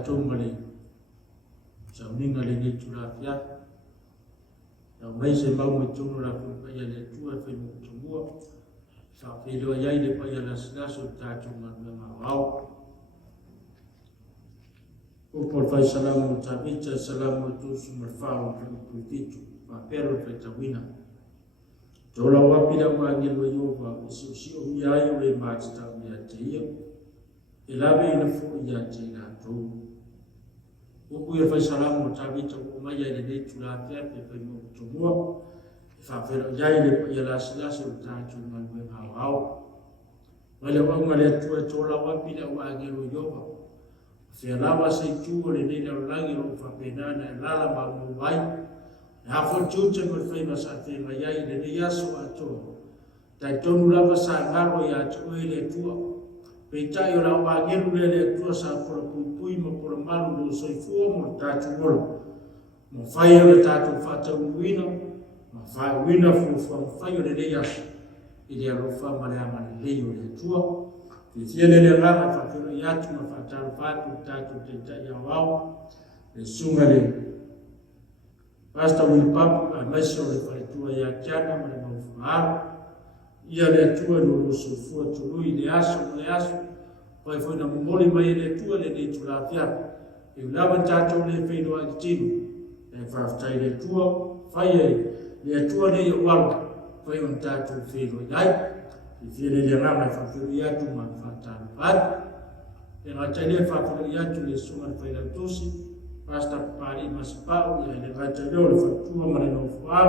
tātou male sauninga le ne tula fia na mai se mau me tunu la pa ia le tua fe mo tumua sa fe lo ia le pa ia la sinaso tātou ma wao o por fai salamu tabita salamu tu sumarfao pe titu pa pero fe tawina tola wapi la ngelo yova si o ia yo le masta ia tia elabe ina fu ia tia to o ku ia fai salamu tabita o mai ia le tula fia pe mo tumua fa pero ia le ia la sinaso tātou ma wao wale wa le tu tola wapi la ngelo yova se lava se tu le nei la langi o fa penana la ma mo vai ha fo tu te mo fai ma sa te ma ia le nei aso ato dai tonu lava sa ngaro ya tu le tu pe tai o la wa ngelu le tu sa por pui mo por malu lo so fu mo ta tu mo fai le ta tu fa ta wino ma fa wino fu fai le nei aso ile ro fa ma le ama le le tu Tiene le rama fa filo yatu ma fa tal fatu tatu te ya wao le sungale basta wil pap a meso le fa tu ya jana ma le fa ia le tu no so fu tu lui le aso poi foi na moli mai le tu le ni tu la fia e lava tatu le filo a tinu e fa tai le tu fa le tu ne yo wal foi un tatu filo dai Ifile le rama fa filia tu ma fa tan pat e na tele fa filia tu le suma fa la tosi basta pari mas pa e le va tele le fa tu ma no fa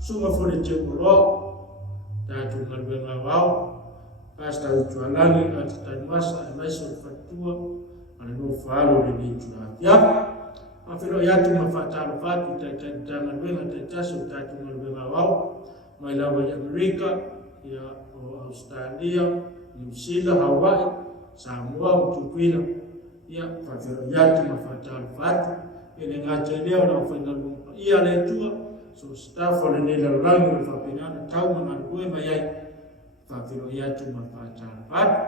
suma fo le te ro ta tu ma le ma wao basta tu alani at tan masa e mai so fa tu ma no fa le ni tu la ya ma filia tu ma fa tan pat ta ma le ta so ta tu ma le ma wao mai la va America ya Australia, New Zealand, Hawaii, Samoa, Tukwila, ya fafiro yatu mafatal fatu, ele ngate leo na ufenda lunga. Ia le tua, so staff ole nela rangi ufapinana, tau manangue mayai, fafiro yatu mafatal fatu,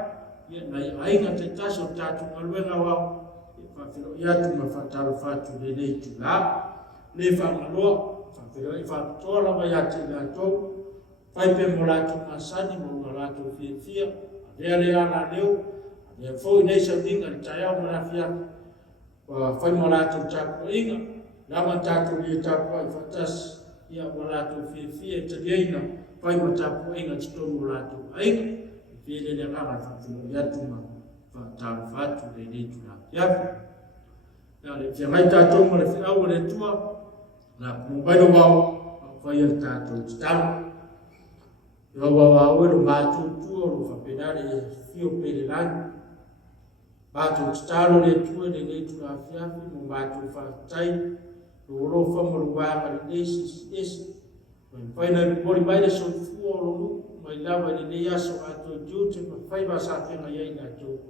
ya na ainga te taso tatu malwenga wao, fafiro yatu mafatal fatu le leitu la, le famaloa, fafiro ifatola mayati la tau, fai pe molatu masani mo molatu fia le ala leo le foi nei sa dinga taya mo la fia wa fai molatu tapo inga lama tatu le tapo ai fatas ia molatu fia te leina fai mo tapo inga to molatu ai file le ngara fatu ya tuma fa ta fatu le ni tula ya le fia mai tatu mo le fia o le tua na mo bai no wao fai el tatu talo Rawa wero matu tuo fa penale fio pelelani matu stalo le tuo le tu la fiafi mo matu fa tai ro fa mo wa le esi poi na poi mai le so fuo lo mai lava le yaso ato jute ma fai ba sa te na yai na to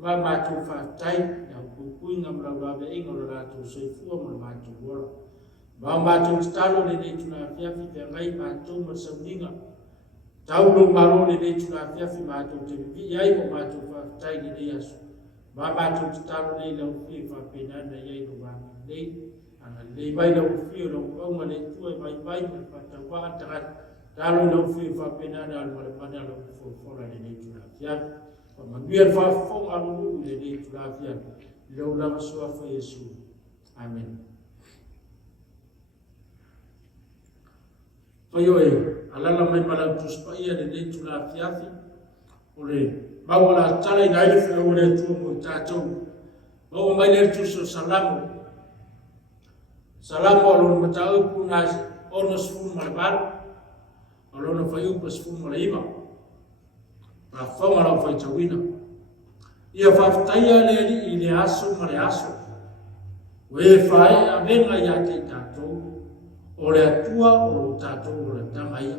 ma matu fa tai na ku ngam la ba be ingolo la to so fuo mo matu woro ba matu stalo le tu la fiafi pe ngai matu mo sabinga Tau lo malo le tu la fia fi ma tu te vi ai mo ma tu fa tai le yaso ba tu talo le lo fi fa pena na ai lo ba le ana le vai lo fi lo ko ma le tu vai fa ta wa ta talo lo fi fa pena na lo ma na lo fo la le tu la fia ko ma bien fa fo ma lo le tu la fia lo la so fa Yesu amen Oyoe, alala mai pala tuspaia le tu la fiafi. Ole, bawala tala ina ile fo ole tu mo tatou. Bawa mai le tu so salamu. Salamu alo matau kuna ono sfu malbal. Alo no fayu pas sfu malaiba. Pa fama la fa tawina. Ia fa taya le ile aso mare aso. We fai avenga ya te tatou. Ole atua o tatou o le tamaia.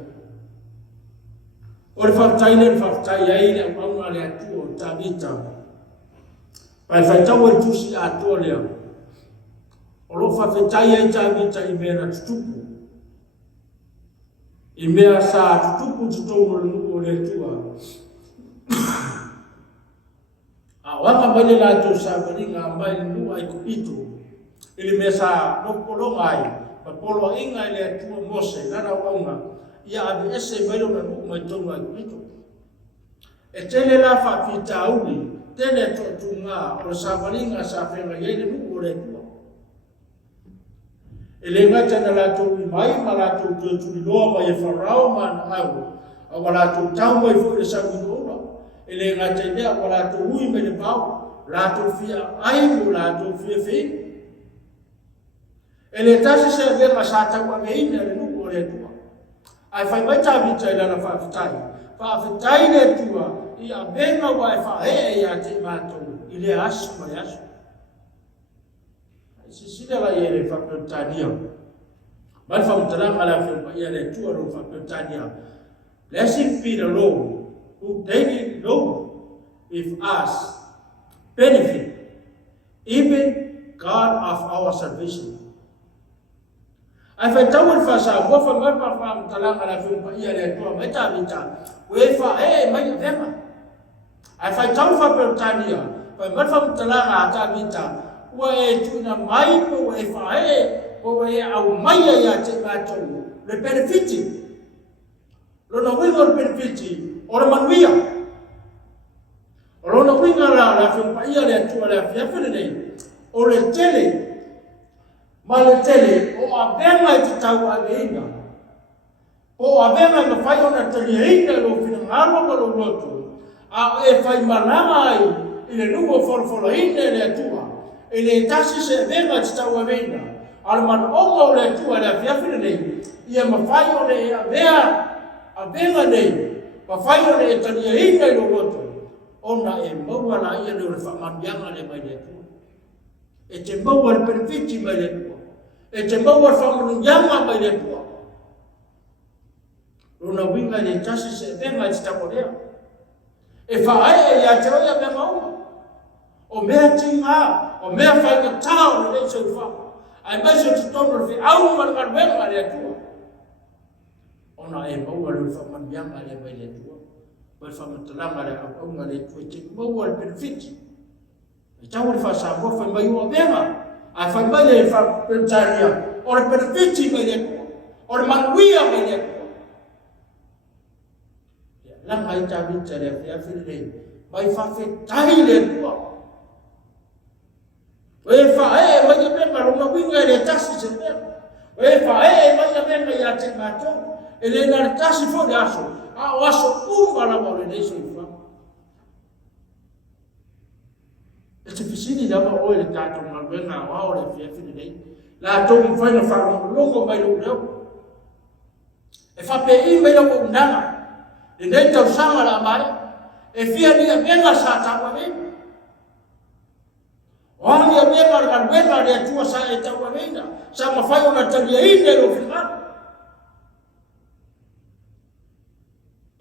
O le whaftai ai le maunga le atua o tamita. Pai whaitau e tusi atua lea. O lo whawhetai ai tamita I mea na tutupu. I mea sa tutupu tutou o le atua. A Awanga mai la tu sa maringa mai nu ai kupito. Ili mesa no polo ai. Pa polo inga le tu Mose lana wanga. Ia abi ese mai na nu mai tu ai kupito. E tele la fa fita uli. Tele to tunga o sa maringa sa fenga ye nu ore tu. Ele ngata na la tu mai mala tu tu lo mai farao man au. Awala tu tau mai fu le sa ku ele ngata dia wala tu hui me le pau la tu fia ai mo la tu fia fi ele tasi se ve masata wa veina le nu ore tua ai fai mai tabi tai la fa fitai le tua ia venga wa fa he ia te mato ile asu ma asu si si la ile fa tania mal fa mtala ala fi ia le tua ro fa tania blessing be the Lord who daily know with us benefit, even God of our salvation. I find tawul fasa go fa ngapa fa talanga la fi pa ia le to meta we fa mai vema. I find tawul fa pertania fa ngapa talanga ta vita we tuna mai ko we fa we au mai ya te mato le benefit. Lo no we go benefit ora manuia ora no winga la fa ia le tu la fia fa nei o le tele ma le tele o abenga te tau abenga o abenga na fai ona tele ina lo fina ngalo ko lo loto a e fai malama ai ile nuo for ina le tua ile tasi se abenga te tau abenga al man o le tua la fia fa nei ia ma fai ona e abenga nei pa fai ole e tania inga i roto. Ona e maua la ia le fa mandianga le mai le tua. E te maua le benefiti mai le tua. E te maua le fa mandianga mai le tua. Rona winga le tasi se venga i takorea. E fa ai ia te oia me maua. O mea tinga, o mea fai ka tau le se fa. Ai mai se te tono fi au man venga le tua. Ona e maua le fa mandianga le mai le tua. Poi fa matalanga le aunga le tua te maua le benefiti. E tau le fa sa mo fa mai o benga. A fa mai le fa pentania. O le benefiti mai le tua. O le manuia mai le tua. Langa i ta vita le fia fili mai fa fetai le tua. E fa mai le benga roma winga le tasi se benga. E fa mai le benga ia te matou. Ele na tasi fo de aso a o aso umba la mole nei so fa e te fisini da o le tato mal benga o le fia fini nei la to mo fa na fa longo mai lo leo e fa pe i mai lo ndanga e nei tau sanga la mai e fia ni benga sa ta wa nei o ni benga le tua sa e ta wa nei sa ma fa ona talia ine lo fina.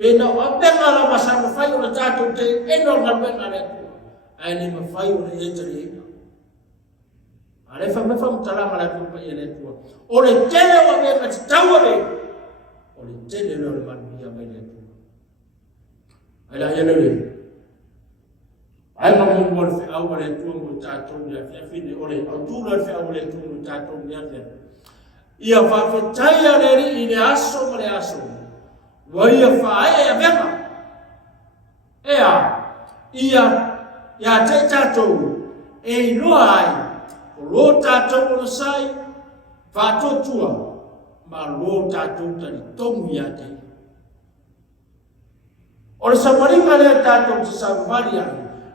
E na o benga la masa fai ona tato te e no na benga le tu ai ni ma fai ona e tere ina ale fa me fa mtala mala tu pa ele tu o le tele o benga te tawale o le tele lo le mania mai le tu ala ya le ai ma mo fe au le tu mo tato ya fini o le au tu le fe au le tu mo tato ya ia fa fe taia le ine aso mo le aso Wai fa e venga. Ia te tatou e loa ai. O lo tatou o sai fa totua ma lo tatou tani tomu ia te. O le samaringa le tatou te samaria.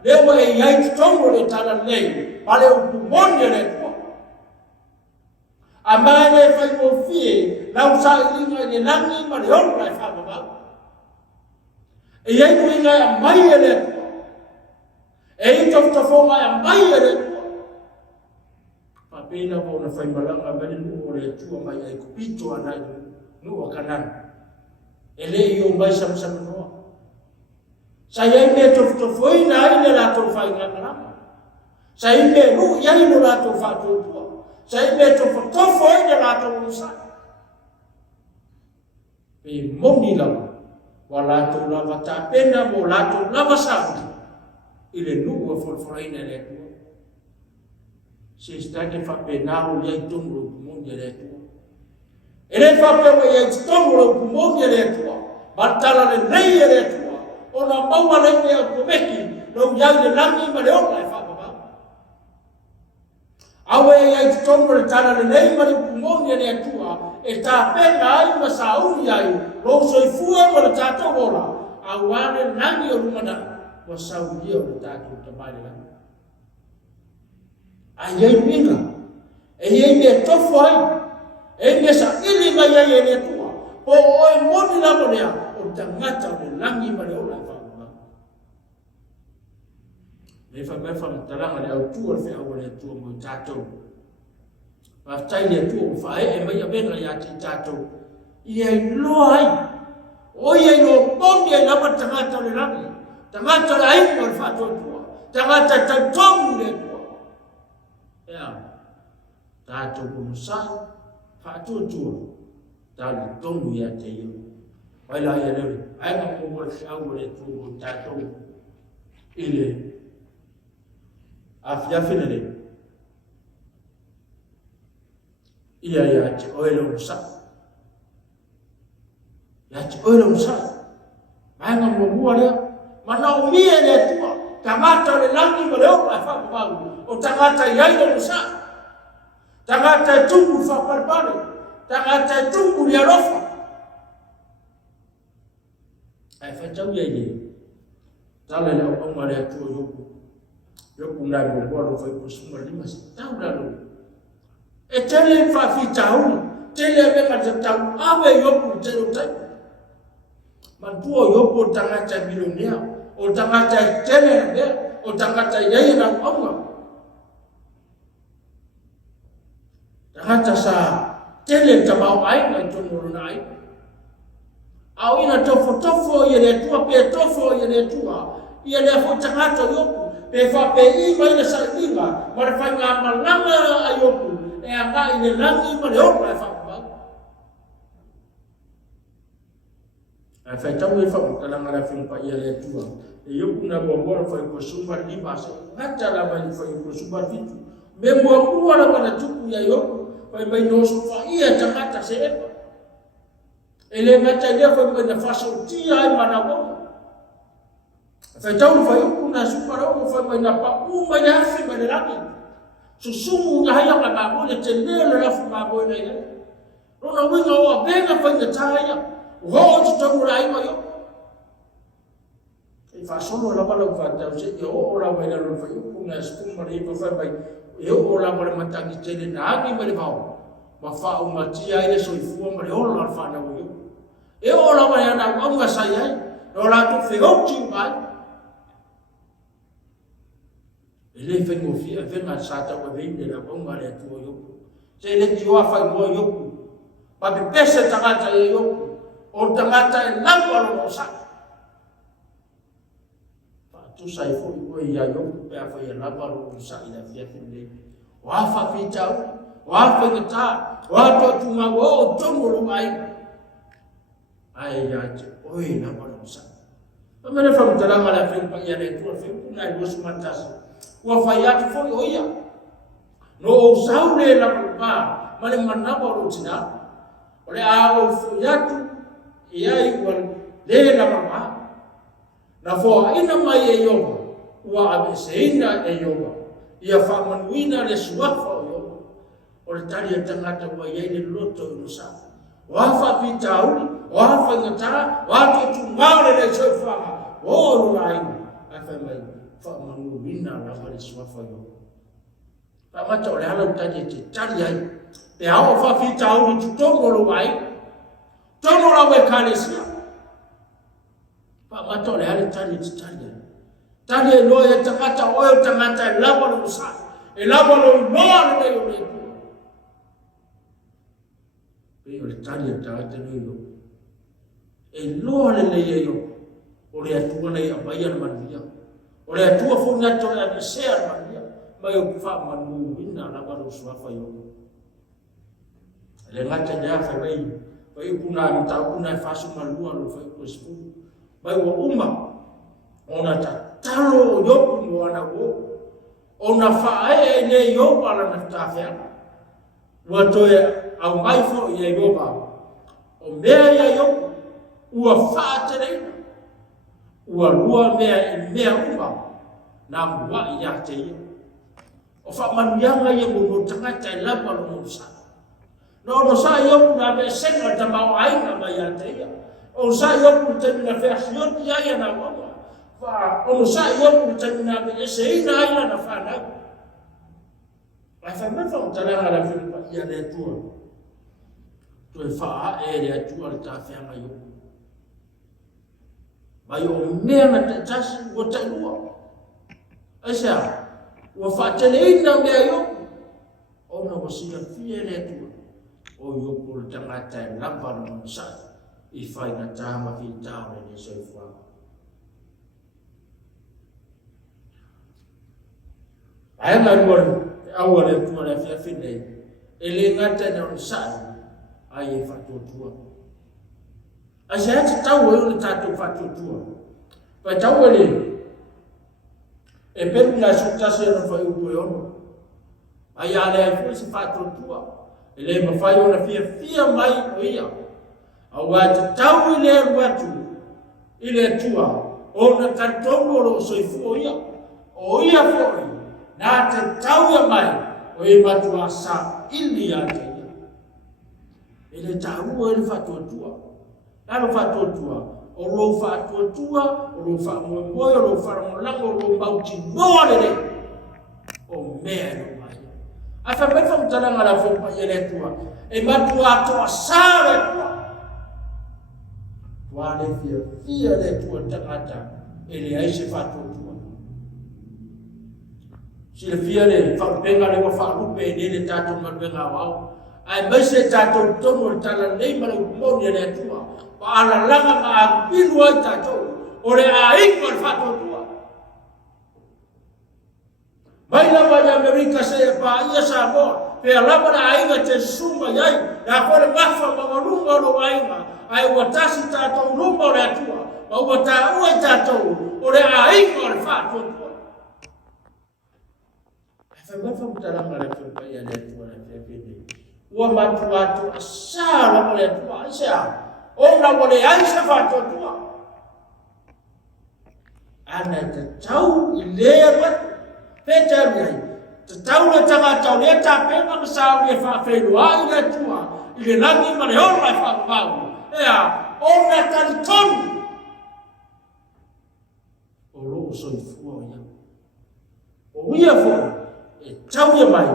Le wa e ai tongo le tana nei. Ma le o pumonde le tua. A mai le fai mo fie, lau sa ilinga i le langi ma le honu lai whababa. E iei mo inga a mai e le tua. E i toftofonga a mai e le tua. Papena po na fai malanga mene nuo le tua mai ai kupito anai nuo kanana. E le i o mai samsama noa. Sa iei me toftofoina ai le lato fai ngangalama. Sa iei me nu iei no lato fato tua. Sai me tofo e lato usa. E moni lava. Wa lato lava ta pena mo lato lava sa. ile nua folfolaina le tu se stake fa penalo le tongo kumonge le tu ele fa pe we tongo kumonge le tu batala le nei le tu ona maua le te ko meki no ya le langi ma le ona fa baba awe ya tongo le tala le nei ma le kumonge le tu e ta pena ai ma sauni ai lo so i fua mo le tato ora awane langi o lumana wa sauni o le tato tamale la ai minga e ye tofo ai e me sa ili ma ye le tu o oi moni la mo le o tangata le langi ma le ora fa baba le fa me fa talanga le au tu o fe o le tu mo tato va tai le tu fa e mai avena ya tato ia loai o ia no bondi e lama tangata le langi tangata le ai mo fa tu tangata tantomu le tu ya tato ko sa fa tu tali tongu ya te yo ai la ya le ai ma mo fa o le tu tato ile afia finale ia ya te oilo sa ya te oilo sa mai nga mo bua le mana o mie le tua tangata le langi mo le o fa fa o tangata ya ile sa tangata tungu fa palpale tangata tungu ya rofa ai fa tau ye ye tala le o ma le tu yo kuna mo bua lo fa ko suma lima tau la lo e tele fa fi tau tele me ma tau awe yo ku tele tai man tuo yo po tangata milionia o tangata tele ne o tangata yeye na omwa tangata sa tele tamau ai na tonoro nai au ina tofo yele tua pe tofo yele tua yele fo tangata yo pe fa pe I mai na sa inga ma fa nga malanga ayoku e anga ile langi ma le o fa ba a fa tau e fa kala ngara fin pa yele tua e yo kuna bo fa ko sumba ni ba se ngata la ba fa ko sumba fitu me mo ku ala kana tuku ya yo fa mai no so fa ia tangata se ele ngata dia fa na fa so ti ai mana bo fa tau fa yo kuna sumba ro fa mai na pa u mai na fi mai la susumu na haya ka ba le tendele la fu ba bo nei no no winga o benga fa na taya ho tu tamu la ai yo e fa solo la bala fa ta se o la vai la lo fa yo kuna sumba ri fa mai e o la bala matangi tele na ni mai ba ma fa o matia ile so fu ma le o la fa na yo e o la vai na o nga sai ai no la tu fe o ti mai ele fe mo fi fe na sa ta wa vende la bonga le tu yo se le ti wa fa mo yo pa be pese tangata yo o tangata e lango lo sa pa tu sai fo ko ya yo pe fa ya la ba lo sa ila fi finde wa fa fi ta wa fa ta wa to tu ma wo to mo lo ai ya o e na ba lo sa pa me le fa mtala mala fi pa ya le tu fi na lo su matas wa fayat fo oya no saule la ba male manaba ro tina ole a o fuyatu ia igual le la ba na fo ina mai yo wa abeseina yo ia fa manuina le suafa yo ole tali tangata wa ye le loto no sa wa fa pitau wa fa ngata wa to tu ngale le sofa o rai afa mai fa manu wina la fale swafa yo pa mata ole hala utaje te tali ai pe hao fa fi tau ni tutongo lo mai tono la we kalesia pa mata ole hala tali te tali lo ya tangata oyo tangata la bolo sa e la bolo no le yo le pe ole tali tangata no yo e lo le yo ole atu na ya bayan mandia ole atua fo na to na share mania mai o fa manu ina la ba lo swafa yo le ngata ja fa bai kuna ta kuna fa su malua lo fa ko sfu bai wa umma ona ta talo yo mo ana o na fae ne yo para na tafia wa to au mai fo ye yo ba o mea ya yo ua fa tere ua lua mea uma na mua ya te yo o fa manuanga ye mo tangata lapa lo mo sa no sa yo na me senga ta mau ai na ma ya te yo o sa yo ku te na fe yo ya na mo fa o sa yo ku te na me se ina ina na fa na ai fa me fa tala la fe pa ya le tu to fa e le tu ta fe ma yo mai o mea na te tasi o te lua. Aisa, o whaatele ina mea yoku. O na wasina fia le tua. O yoku le tangata e lampa na manasai. I whai na tāma fi tāma ni soi whanga. Aenga ruan, aua le tua le fia finei. E le ngata na manasai. Ai e whatotua. Aisa hati tau e ule tātou whatotua. Pai tau e le. E peru na sutase na whai upo e ono. Ai ale ai fui se whatotua. E le mawhai ona fia mai o ia. Au ai te tau i le ruatu. I le tua. O na kantongo ro soifu o ia. O ia foi. Nā te tau ia mai. O i matua sa ili a te ia. E le tau e le whatotua. Naro whatotua, o rou whatotua, o rou whamoemoe, o rou wharamolanga, o rou mauti noa lere. O mea no mai. A whamewha mtaranga la whompa i le tua. E matua atoa sā le tua. Tua le fia le tua tangata. E le aise whatotua. Si le fia le whapenga le wa wharupe e le tātou maruenga wau. Ai mai se tātou tono le tala nei mara upomoni le tua. Pa ala langa ma apilu ai tātou. O le a ingo le whatotua. Mai lama i Amerika se e pa ia Samoa. Pea lama na ainga te suma iai. Na kore mafa mamarunga o lo ainga. Ai watasi tātou rumba o le atua. Ma ua tā ua i tātou. O le a ingo le whatotua. Ai whamafa mtaranga le whimpa ia le atua le whiapene. Ua matua atu asara o le atua aisea. Ona o le aisa whatotua. Ana te tau i lea watu. Peta riai. Te tau le tangata o le tāpenga na sao le whawhenua i le atua. I le langi ma le ora i whakapau. Ea, ona tari tonu. O loo soifua o ia. O ia fo. E tau ia mai.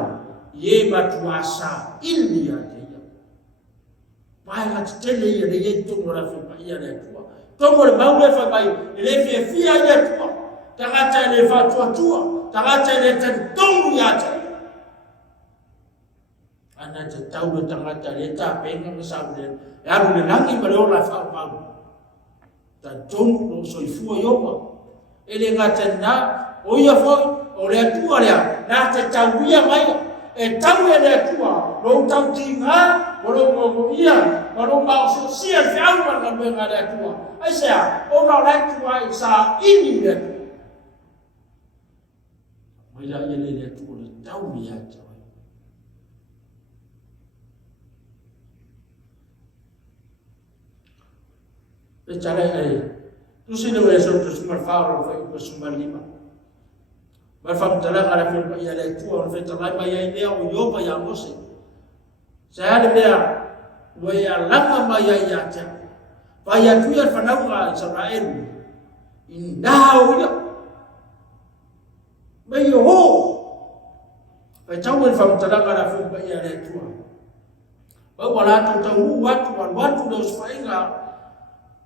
Ie matua sa ili a te ia. Pai la te tele ia le ie tongo la whipa ia le atua. Tongo le mau le whapai, e le fia ia atua. Tangata e le whatuatua. Tangata e le tani tongu ia te. Ana te tau le tangata le tāpenga na saure. E aru le langi ma le ora whapau. Ta tongu no soifua iopa. E le ngata na, o ia foi, o le atua lea, na te tau ia mai. E tau e le atua, lo tau tinga, o lo mo ia, o lo mau so sia fiauma na luenga le atua. Ai sea, o na le atua i sa ini le atua. Mai la ia le atua le tau mi atua. E tare e, tu si dewe so tu sumar fawra fa i sumar lima. Mai whamtalanga la whimpa ia le tua, o whetalai mai ai mea o iopa ia mose. Se hale mea, ua ia langa mai ai ia tea. Vai atu ia whanaunga i Saraelu. I nao ia. Mai o ho. Vai tau e whamtalanga la whimpa ia le tua. Vai walato tau watu, watu le uswhainga.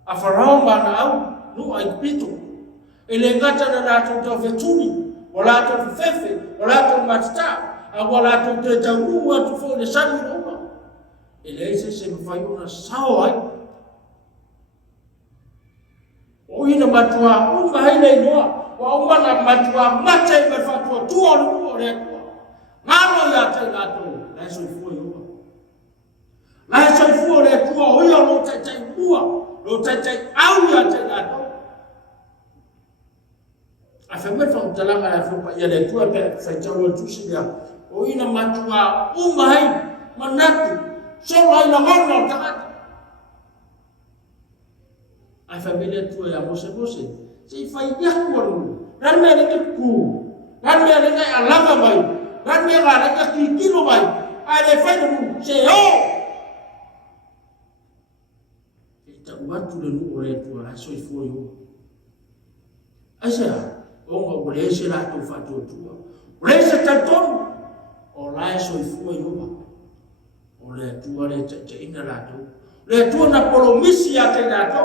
A wharaunga na au, nu ai pito. E le ngata na rato tau whetuni. Wala to fefe, wala to matata, a wala to te tau atu fo le sanu roma. E leise se mawhai ona sao ai. O ina matua, uma haina inoa, wa uma na matua matai me whatua tua luo le atua. Ngano ia te lato, lai soifua ioa. Lai soifua le atua, oia lo tai mua, lo tai au ia te lato. A whamewha mtalanga ia le tua pe fai tau tu si dia o ina matua umai manatu so ai na ngona tangata ai família tua ya mose se fai ya ko ran me le ku ran me le alanga mai ran me ga le kilo mai ai le fai no se o ta watu le no ore tua so i foi o asa o ngole se la tu fa tu le se tanto o la so i foi o o le tua le te ina la tu le tua na polomisi ya te la tu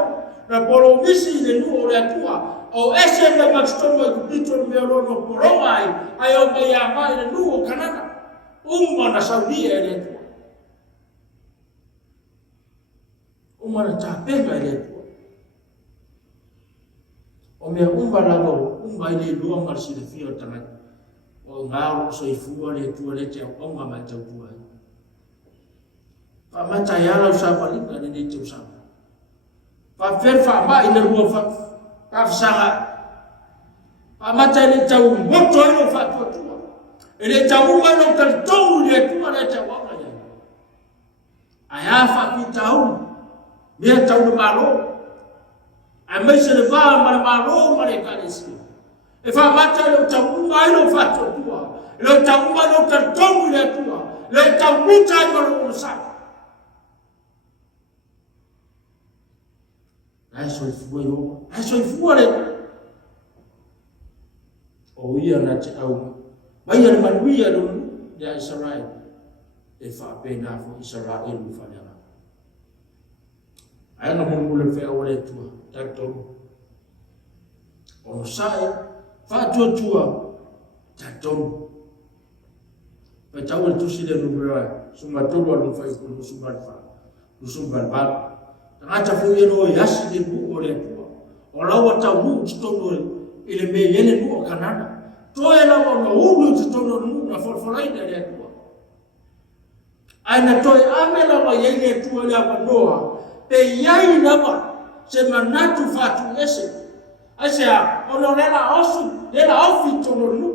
na polomisi le no ore tua o ese le maxtomo i pito me no porongai ai o me ya mai le no kanana na saudia le tua na tapenga le tua o me la lo ile lua marsi le fio tanga o ngao so i fua le tua le te o ma mai tau tua pa mata ya la sa pa linga le te usa pa fer fa ba ile lua fa ka sanga pa mata le tau moto ile fa tua ele tau ma no ka tau le tua le te wa ya aya fa pi tau me tau no malo a me se le va malo ma le kalesi e fa mata le tau ma ile fa tua le tau ma no ka tau le tua le tau muta ma lo sa ai so fuore o ia na te au mai ana manuia no ya Israel e fa pena fo Israel lu fa ya ai na mo le fe o le tua tanto o sai fa tua tanto pa tau tu si le numero suma todo lo fa ku suma fa suma ba ngata fu yeno yasi de bu ole o la wata wu stono ile me yene no kanana to ela mo no wu stono no na for ina le tu ana to amela wa yene tu ole apa noa pe yai na ba se manatu fatu ese asa ono lela osu lela ofi tono no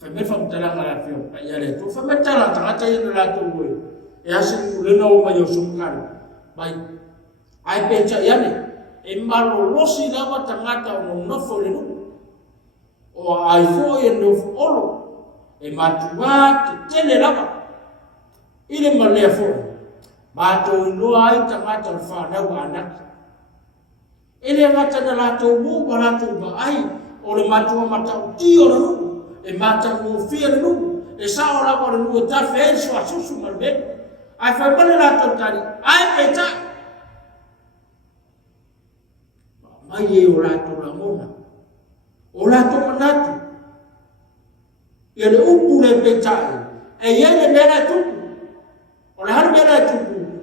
fa me fa mtala la fio ya le tu fa metala tata yene la tu we ya se le no ma yo sumkar mai ai pecha yane e malo losi lava tangata no nofo le no o ai fo e no olo e matua tele lava ile male fo ma to no ai tangata fa na wana ile mata na la to mu bala to ba ai o le matua mata ti o no e mata mo fi no e sa ora por no ta fe so asusu malbe ai fa bale la to tani ai pecha mai e o lato ramona o lato manatu ele upu le pecha e yele mera tu o la har mera tu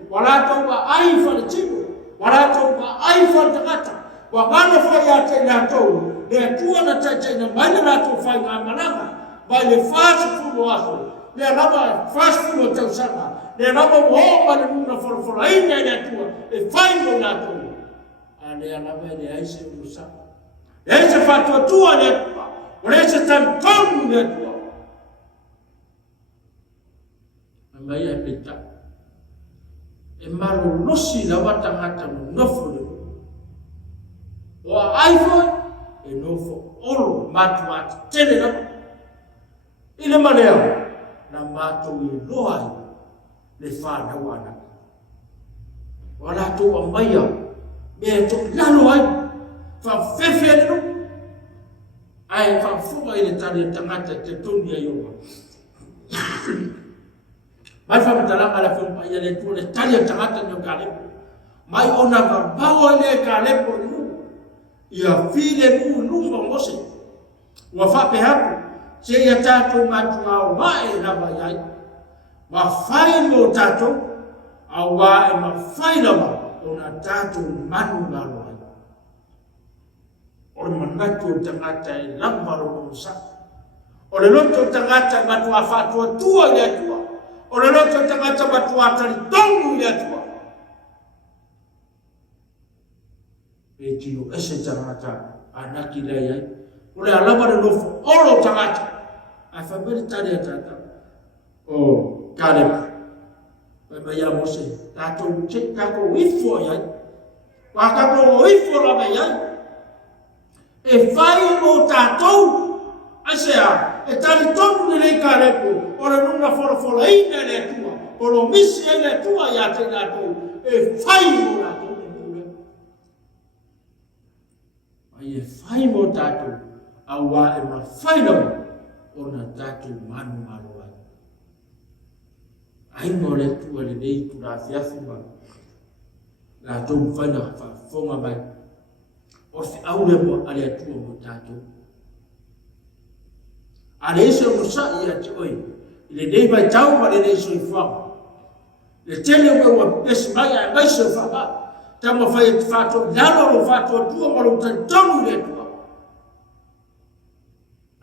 wala to ba ai fa le chibo wala to ba ai fa takata wa bana fa ya te na to le tu na tete na mana na to fa ngamalanga ba le fast food waso le lava fast food to sana le lava mo ba le na for ai na tu e fai mo na to ale ala vele aise usa ese fatwa tua le ese tan kon le tua amaya pita e maru losi la wata ngata no fo o iPhone e no fo olo matu tele la ile malea na matu i loai le fa na wana wala to amaya me to lalo ai fa fefe no ai fa fuga ile tani tangata te tunia yo mai fa mtala ala fa pa ile tu le tani tangata no kale mai ona ba bawo ile kale po no ya file mu lumba ngose wa fa pe hapo se ya tatu matu au mai na ba yai wa fai mo tatu au wa ma fai la ba ona tatu manu ngalo o manatu tangata lambaro musa o le loto tangata batu afatu tua ya tua o le loto tangata batu atari tongu ya tua e tino ese tangata anaki la ya o le alama le nofo olo tangata a whamere tare a tata o Kaleb mai ya Mose tatou te kako ifo ia wa kako ifo la mai ia e fai mo tatou asea e tali tonu le Kaleb o le nunga fola ina le tua o lo misi le tua ia te tatou e fai mo tatou ai e fai mo tatou awa e ma fai no ona tatou manu malo ai mo le tua le nei tu la fiafi ma la tau whaina whafonga mai o fi aure mo ale atua mo tatou ale ese o sa ia te oi le nei mai tau ma le nei so i whama le tele ue ua pesi mai a mai so whama tamo whai te whato lano lo whato atua ma lo tantonu le tua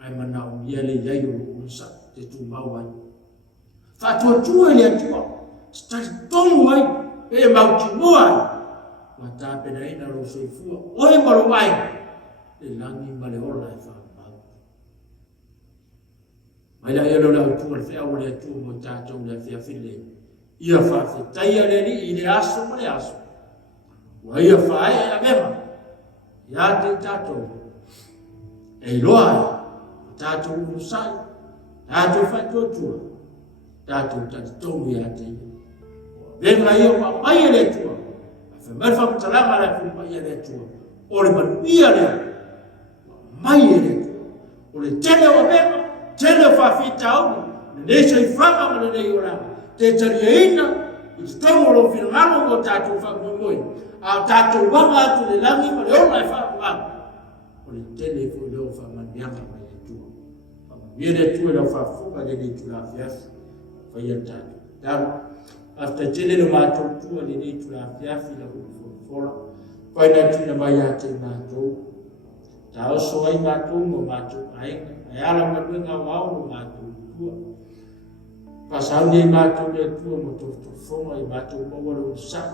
ai mana o ia le iai o sa te tu mau ai fatua tua le atua stari tongu ai e mauti moai wa tape na ina lo soifua oi maro ai le langi ma le ola e whaamau mai la elo la utua le whea o le atua mo tātou le whea while ia whaafe taia le li i le aso ma le aso wa ia whae a mema ia te tātou e loa tātou unusai tātou whaetua tua tātou tati tongu ia te ia. Venga ia wa mai ele tua. A whamai whamatalanga la kuru mai ele tua. O le manu ia lea. Mai ele tua. O le tele o venga, tele o whawhita au. Le nesa i whanga ma le nei o rama. Te tari e ina, i te tongu lo whingano mo tātou whamamoi. A tātou wanga atu le langi ma le ona e whamamoi. O le tele fo leo whamanianga mai ele tua. Whamamoi ele tua la whafuka le nei tu la fiafi. Fai tatu. Dan after tele no matou tua le nei tu la fiafi la fola. Fai na tina mai ate matou. Ta oso ai matou mo matou ainga. Ai ala manuenga wao mo matou tua. Pasau nei matou le tua mo to fonga i matou mo wala usa.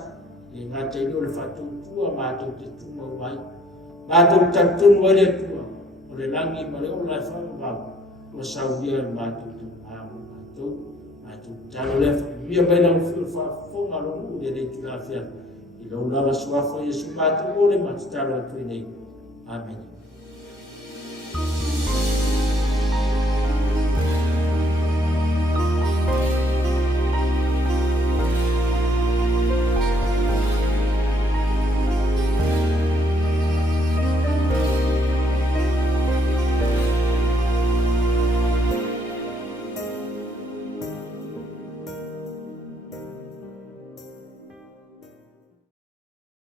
E ngata ino le fatou tua matou te tuma wai. Matou tatun wai le tua. O le langi ma le ola e whanga wau. O saudia le matou tu amo matou. Talo lefa, mia baina ufiu fonga longu de nei tu la fia. I lo lava suafo Yesu matu ole matutalo atu nei. Amen.